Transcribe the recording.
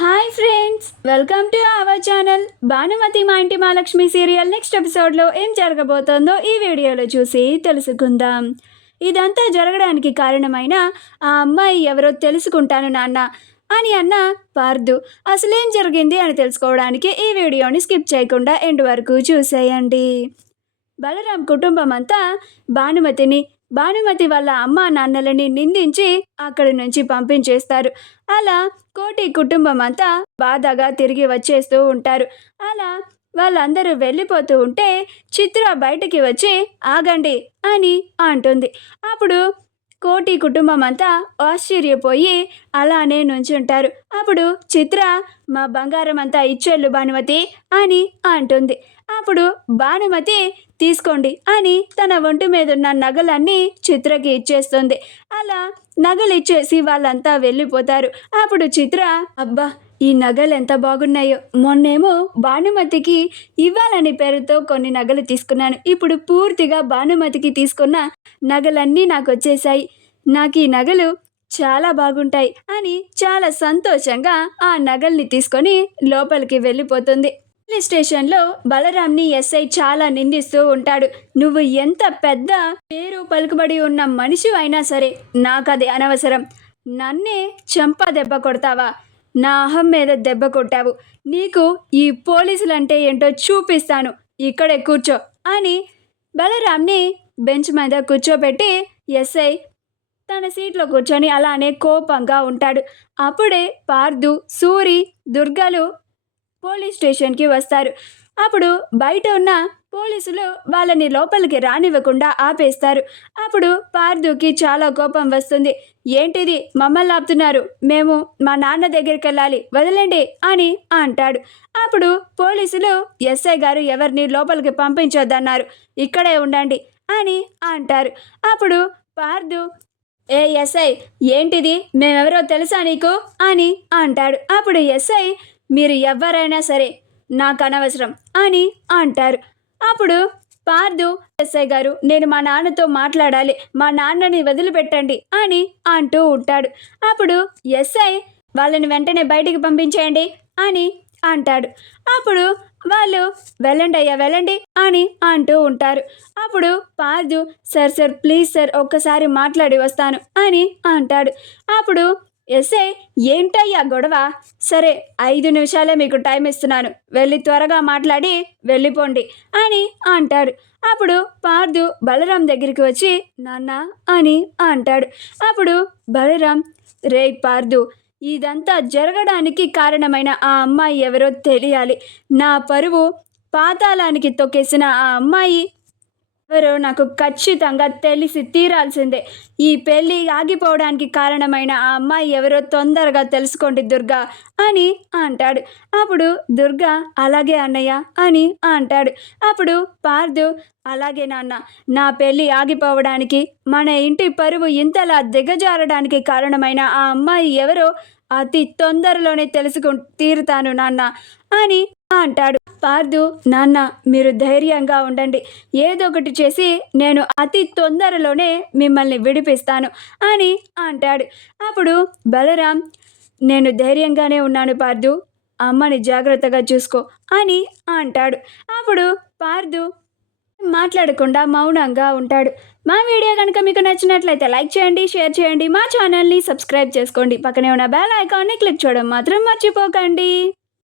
Hi friends, welcome to our channel. Bhanumathi మా ఇంటి Mahalakshmi serial next ఎపిసోడ్లో ఏం జరగబోతోందో ఈ వీడియోలో చూసి తెలుసుకుందాం. ఇదంతా జరగడానికి కారణమైన ఆ అమ్మాయి ఎవరో తెలుసుకుంటాను నాన్న అని అన్న పార్దు. అసలేం జరిగింది అని తెలుసుకోవడానికి ఈ వీడియోని స్కిప్ చేయకుండా ఎండ్ వరకు చూసేయండి. బలరాం కుటుంబం అంతా భానుమతి వాళ్ళ అమ్మా నాన్నలని నిందించి అక్కడి నుంచి పంపించేస్తారు. అలా కోటి కుటుంబం అంతా బాధగా తిరిగి వచ్చేస్తూ ఉంటారు. అలా వాళ్ళందరూ వెళ్ళిపోతూ ఉంటే చిత్ర బయటికి వచ్చి ఆగండి అని అంటుంది. అప్పుడు కోటి కుటుంబం అంతా ఆశ్చర్యపోయి అలానే నుంచుంటారు. అప్పుడు చిత్ర మా బంగారం అంతా ఇచ్చేళ్ళు భానుమతి అని అంటుంది. అప్పుడు భానుమతి తీసుకోండి అని తన ఒంటి మీద ఉన్న నగలన్నీ చిత్రకి ఇచ్చేస్తుంది. అలా నగలు ఇచ్చేసి వాళ్ళంతా వెళ్ళిపోతారు. అప్పుడు చిత్ర అబ్బా ఈ నగలు ఎంత బాగున్నాయో, మొన్నేమో భానుమతికి ఇవ్వాలని పేరుతో కొన్ని నగలు తీసుకున్నాను, ఇప్పుడు పూర్తిగా భానుమతికి తీసుకున్న నగలన్నీ నాకు వచ్చేసాయి, నాకు ఈ నగలు చాలా బాగుంటాయి అని చాలా సంతోషంగా ఆ నగల్ని తీసుకొని లోపలికి వెళ్ళిపోతుంది. పోలీస్ స్టేషన్లో బలరాంని ఎస్ఐ చాలా నిందిస్తూ ఉంటాడు. నువ్వు ఎంత పెద్ద పేరు పలుకుబడి ఉన్న మనిషి అయినా సరే నాకది అనవసరం, నన్నే చంప దెబ్బ కొడతావా, నా అహం మీద దెబ్బ కొట్టావు, నీకు ఈ పోలీసులంటే ఏంటో చూపిస్తాను, ఇక్కడే కూర్చో అని బలరాంని బెంచ్ మీద కూర్చోబెట్టి ఎస్ఐ తన సీట్లో కూర్చొని అలానే కోపంగా ఉంటాడు. అప్పుడే పార్దు, సూరి, దుర్గలు పోలీస్ స్టేషన్కి వస్తారు. అప్పుడు బయట ఉన్న పోలీసులు వాళ్ళని లోపలికి రానివ్వకుండా ఆపేస్తారు. అప్పుడు పార్దుకి చాలా కోపం వస్తుంది. ఏంటిది, మమ్మల్ని ఆపుతున్నారు, మేము మా నాన్న దగ్గరికి వెళ్ళాలి, వదలండి అని అంటాడు. అప్పుడు పోలీసులు ఎస్ఐ గారు ఎవరిని లోపలికి పంపించొద్దన్నారు, ఇక్కడే ఉండండి అని అంటారు. అప్పుడు పార్దు ఏ ఎస్ఐ ఏంటిది, మేమెవరో తెలుసా నీకు అని అంటాడు. అప్పుడు ఎస్ఐ మీరు ఎవరైనా సరే నాకు అనవసరం అని అంటారు. అప్పుడు పార్దు ఎస్ఐ గారు నేను మా నాన్నతో మాట్లాడాలి, మా నాన్నని వదిలిపెట్టండి అని అంటూ ఉంటాడు. అప్పుడు ఎస్ఐ వాళ్ళని వెంటనే బయటికి పంపించేయండి అని అంటాడు. అప్పుడు వాళ్ళు వెళ్ళండి అయ్యా వెళ్ళండి అని అంటూ ఉంటారు. అప్పుడు పార్దు సార్ ప్లీజ్ సార్ ఒక్కసారి మాట్లాడి వస్తాను అని అంటాడు. అప్పుడు ఎస్ఐ ఏంటయ్యా గొడవ, సరే 5 నిమిషాలే మీకు టైం ఇస్తున్నాను, వెళ్ళి త్వరగా మాట్లాడి వెళ్ళిపోండి అని అంటాడు. అప్పుడు పార్దు బలరాం దగ్గరికి వచ్చి నాన్న అని అంటాడు. అప్పుడు బలరాం రే పార్దు, ఇదంతా జరగడానికి కారణమైన ఆ అమ్మాయి ఎవరో తెలియాలి, నా పరువు పాతాళానికి తొక్కేసిన ఆ అమ్మాయి ఎవరో నాకు ఖచ్చితంగా తెలిసి తీరాల్సిందే, ఈ పెళ్ళి ఆగిపోవడానికి కారణమైన ఆ అమ్మాయి ఎవరో తొందరగా తెలుసుకోండి దుర్గా అని అంటాడు. అప్పుడు దుర్గా అలాగే అన్నయ్య అని అంటాడు. అప్పుడు పార్దు అలాగే నాన్న, నా పెళ్ళి ఆగిపోవడానికి మన ఇంటి పరువు ఇంతలా దిగజారడానికి కారణమైన ఆ అమ్మాయి ఎవరో అతి తొందరలోనే తీరుతాను నాన్న అని అంటాడు. పార్దు నాన్న మీరు ధైర్యంగా ఉండండి, ఏదో ఒకటి చేసి నేను అతి తొందరలోనే మిమ్మల్ని విడిపిస్తాను అని అంటాడు. అప్పుడు బలరాం నేను ధైర్యంగానే ఉన్నాను పార్దు, అమ్మని జాగ్రత్తగా చూసుకో అని అంటాడు. అప్పుడు పార్దు మాట్లాడకుండా మౌనంగా ఉంటాడు. మా వీడియో కనుక మీకు నచ్చినట్లయితే లైక్ చేయండి, షేర్ చేయండి, మా ఛానల్ని సబ్స్క్రైబ్ చేసుకోండి, పక్కనే ఉన్న బెల్ ఐకాన్ని క్లిక్ చేయడం మాత్రం మర్చిపోకండి.